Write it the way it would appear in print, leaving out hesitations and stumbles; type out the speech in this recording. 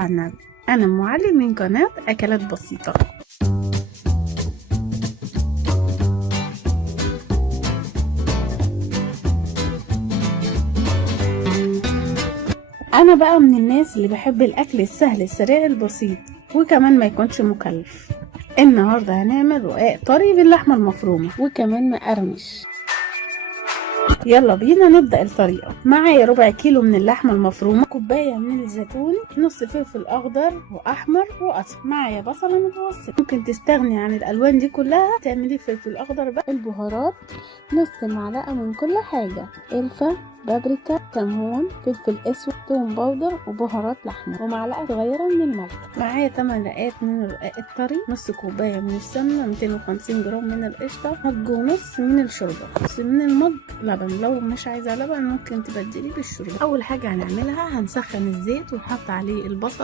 على النبي. أنا أم علي من قناة أكلات بسيطة. أنا بقى من الناس اللي بحب الأكل السهل السريع البسيط وكمان ما يكونش مكلف. النهاردة هنعمل رقاق طري باللحمة المفرومة وكمان مقرمش. يلا بينا نبدأ الطريقة. معايا ربع كيلو من اللحمة المفرومة، كوباية من الزيتون، نص فلفل أخضر وأحمر وأصفر، معايا بصلة متوسطة. ممكن تستغني عن الألوان دي كلها، تعملي فلفل أخضر بقى. البهارات نص معلقة من كل حاجة، قرفة، بابريكا، كمون، فلفل اسود، توم باودر وبهارات لحمه ومعلقه صغيره من الملح. معايا 8 رقات من الرقاق الطري، نص كوبايه من السمنه، 250 جرام من القشطه، مج ونص من الشوربه، نص من المج لبن. لو مش عايزه لبن ممكن تبدلي بالشوربه. اول حاجه هنعملها هنسخن الزيت ونحط عليه البصل